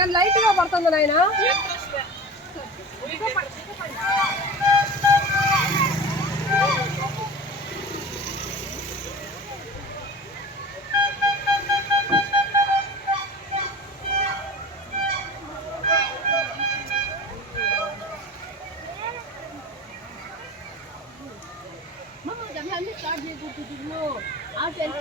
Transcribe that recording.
కానీ లైట్ గా పడుతుంది నాయన. Mama, jangan ambil card dia buku dulu. Ada yang